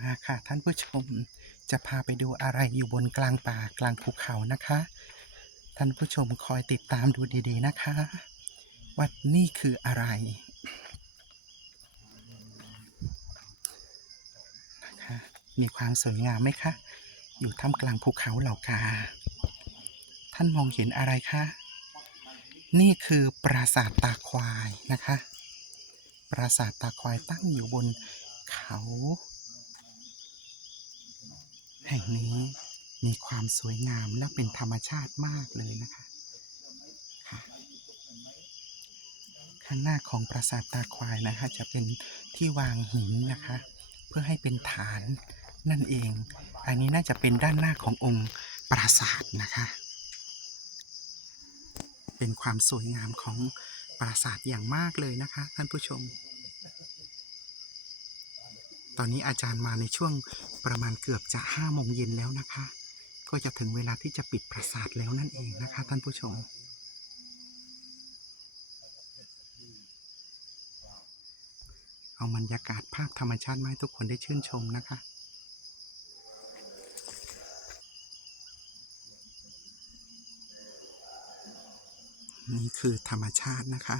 มาค่ะท่านผู้ชมจะพาไปดูอะไรอยู่บนกลางป่ากลางภูเขานะคะ ท่านผู้ชมคอยติดตามดูดีๆนะคะ ว่านี่คืออะไรนะคะมีความสวยงามไหมคะ อยู่ท่ามกลางภูเขาเหล่ากา ท่านมองเห็นอะไรคะ นี่คือปราสาทตาควายนะคะ ปราสาทตาควายตั้งอยู่บนเขา แห่งนี้มีความสวยงามและเป็นธรรมชาติมากเลยนะคะ ค่ะ ข้างหน้าของปราสาทตาควายนะคะ จะเป็นที่วางหินนะคะ เพื่อให้เป็นฐานนั่นเอง อันนี้น่าจะเป็นด้านหน้าขององค์ปราสาทนะคะ เป็นความสวยงามของปราสาทอย่างมากเลยนะคะ ท่านผู้ชม ตอนนี้อาจารย์มาในช่วงประมาณเกือบจะห้าโมงเย็นแล้วนะคะ ก็จะถึงเวลาที่จะปิดปราสาทแล้วนั่นเองนะคะ ท่านผู้ชม เอาบรรยากาศภาพธรรมชาติมาให้ทุกคนได้ชื่นชมนะคะนี่คือธรรมชาตินะคะ